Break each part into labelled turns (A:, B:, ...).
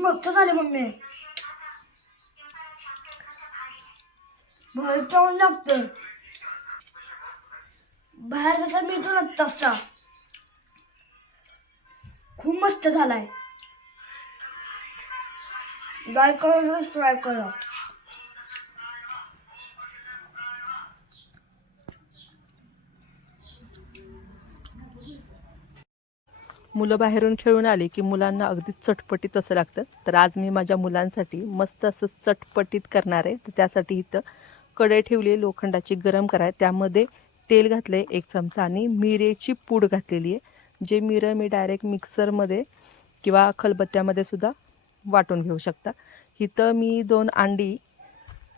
A: मस्त झाले मम्मी. बाहेर चावून लागतं बाहेर जसा मिळतो ना तसा. खूप मस्त झालाय. लाईक करा सबस्क्राईब करा.
B: मुलं बाहेरून खेळून आली की मुलांना अगदी चटपटीत असं लागतं. तर आज मी माझ्या मुलांसाठी मस्त असं चटपटीत करणार आहे. तर त्यासाठी इथं कढई ठेवली लोखंडाची गरम कराय. त्यामध्ये तेल घातलं आहे एक चमचा आणि मिरेची पूड घातलेली आहे. जे मिरं मी डायरेक्ट मिक्सरमध्ये किंवा खलबत्त्यामध्ये सुद्धा वाटून घेऊ शकता. इथं मी दोन अंडी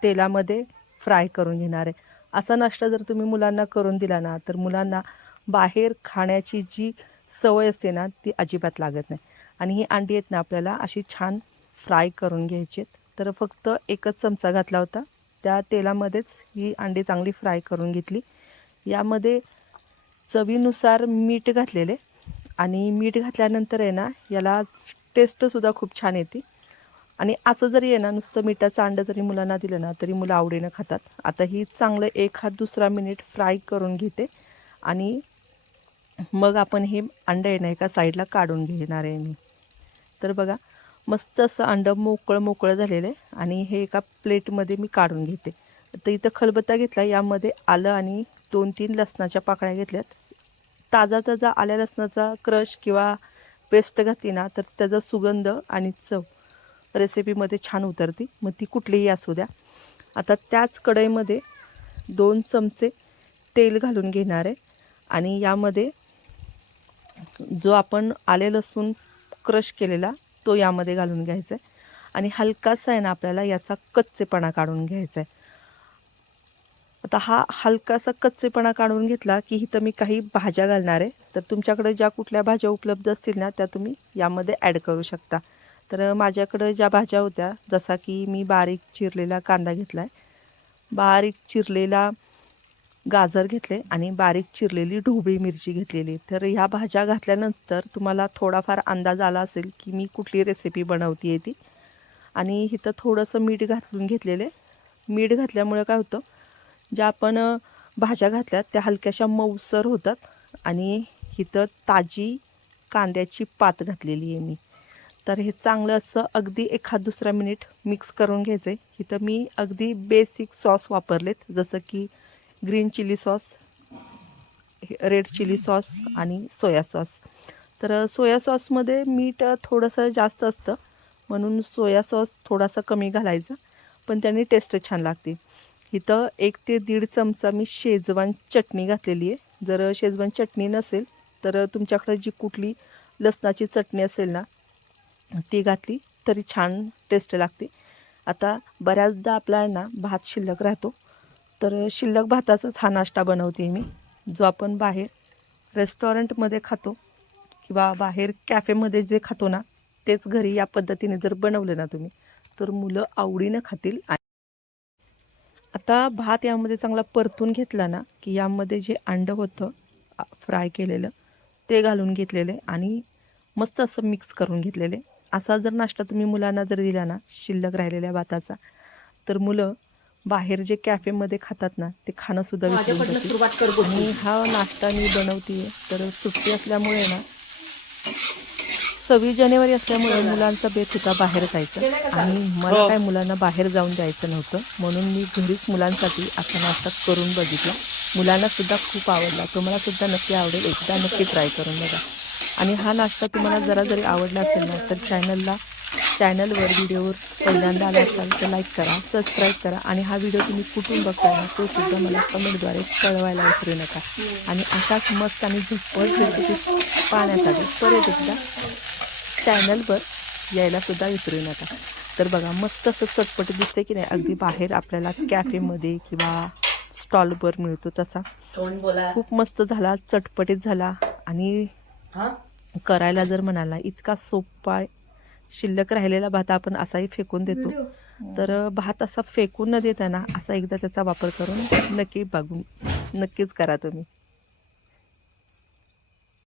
B: तेलामध्ये फ्राय करून घेणार आहे. असा नाश्ता जर तुम्ही मुलांना करून दिला ना तर मुलांना बाहेर खाण्याची जी सवय असते ना ती अजिबात लागत नाही. आणि ही अंडी आहेत ना आपल्याला अशी छान फ्राय करून घ्यायची आहेत. तर फक्त एकच चमचा घातला होता. त्या तेलामध्येच ही अंडी चांगली फ्राय करून घेतली. यामध्ये चवीनुसार मीठ घातलेले. आणि मीठ घातल्यानंतर आहे ना याला टेस्टसुद्धा खूप छान येते. आणि असं जरी आहे ना नुसतं मिठाचं अंडं जरी मुलांना दिलं ना तरी मुलं आवडीनं खातात. आता ही चांगलं एक हात दुसरा मिनिट फ्राय करून घेते. आणि मग आपण हे अंडं आहे ना एका साईडला काढून घेणार आहे मी. तर बघा मस्त असं अंडं मोकळं मोकळं झालेलं आहे आणि हे एका प्लेटमध्ये मी काढून घेते. तर इथं खलबत्ता घेतला यामध्ये आलं आणि दोन तीन लसणाच्या पाकळ्या घेतल्यात. ताजा ताजा आल्या लसणाचा क्रश किंवा पेस्ट घातली ना तर त्याचा सुगंध आणि चव रेसिपीमध्ये छान उतरती. मग ती कुठलीही असू द्या. आता त्याच कढईमध्ये दोन चमचे तेल घालून घेणार आहे आणि यामध्ये जो आपण आले लसूण क्रश केलेला तो यामध्ये घालून घ्यायचा आहे आणि हलकासा आहे ना आपल्याला याचा कच्चेपणा काढून घ्यायचा आहे आता हा हलकासा कच्चेपणा काढून घेतला की इथं मी काही भाज्या घालणार आहे. तर तुमच्याकडे ज्या कुठल्या भाज्या उपलब्ध असतील ना त्या तुम्ही यामध्ये ॲड करू शकता. तर माझ्याकडं ज्या भाज्या होत्या जसा की मी बारीक चिरलेला कांदा घेतला आहे बारीक चिरलेला गाजर घेतले आणि बारीक चिरलेली ढोबळी मिरची घेतलेली. तर ह्या भाज्या घातल्यानंतर तुम्हाला थोडाफार अंदाज आला असेल की मी कुठली रेसिपी बनवती आहे ती. आणि इथं थोडंसं मीठ घालून घेतलेले. मीठ घातल्यामुळे काय होतं ज्या आपण भाज्या घातल्यात त्या हलक्याशा मऊसर होतात. आणि इथं ताजी कांद्याची पात घातलेली आहे मी. तर हे चांगलं असं अगदी एखाद दुसरा मिनिट मिक्स करून घ्यायचं आहे इथं मी अगदी बेसिक सॉस वापरलेत. जसं की green chilli sauce red chilli sauce आणि सोया सॉस. तर सोया सॉसमध्ये मीठ थोडंसं जास्त असतं. म्हणून सोया सॉस थोडासा कमी घालायचा पण त्याने टेस्ट छान लागते. इथं एक ते दीड चमचा मी शेजवान चटणी घातलेली आहे. जर शेजवान चटणी नसेल तर तुमच्याकडे जी कुठली लसणाची चटणी असेल ना ती घातली तरी छान टेस्ट लागते. आता बऱ्याचदा आपला आहे ना भात शिल्लक राहतो. तर शिल्लक भाताचाच हा नाश्ता बनवते मी जो आपण बाहेर रेस्टॉरंटमध्ये खातो किंवा बाहेर कॅफेमध्ये जे खातो ना तेच घरी या पद्धतीने जर बनवलं ना तुम्ही तर मुलं आवडीनं खातील. आणि आता भात यामध्ये चांगला परतून घेतला ना की यामध्ये जे अंडं होतं फ्राय केलेलं ते घालून घेतलेले आणि मस्त असं मिक्स करून घेतलेले. असा जर नाश्ता तुम्ही मुलांना जर दिला ना शिल्लक राहिलेल्या भाताचा तर मुलं बाहेर जे कॅफेमध्ये खातात ना ते खाणंसुद्धा.
A: सुरुवात कर
B: आणि हा नाश्ता मी बनवते तर सुट्टी असल्यामुळे ना सव्वीस जानेवारी असल्यामुळे मुलांचा बेत होता बाहेर जायचं. आणि मला काय मुलांना बाहेर जाऊन जायचं नव्हतं. म्हणून मी घरीच मुलांसाठी असा नाश्ता करून बघितला. मुलांना सुद्धा खूप आवडला. तुम्हाला सुद्धा नक्की आवडेल. एकदा नक्की ट्राय करून बघा. आणि हा नाश्ता तुम्हाला जरा जरी आवडला असेल ना तर चॅनलला चॅनलवर व्हिडिओवर पहिल्यांदा आला असाल तर लाईक करा सबस्क्राईब करा आणि हा व्हिडिओ तुम्ही कुठून बघताय ना तो सुद्धा मला कमेंटद्वारे कळवायला विसरू नका. आणि अशाच मस्त आणि झटपट रेसिपी पाहण्यासाठी परत एकदा चॅनलवर यायला सुद्धा विसरू नका. तर बघा मस्त असं चटपट दिसते की नाही. अगदी बाहेर आपल्याला कॅफेमध्ये किंवा स्टॉलवर मिळतो तसा. खूप मस्त झाला चटपटीत झाला आणि करायला जर म्हणाला इतका सोपा आहे. शिल्लक राहिलेला भात आपण असाही फेकून देतो. तर भात असा फेकून न देताना असा एकदा त्याचा वापर करून नक्की बघून नक्कीच करा तुम्ही.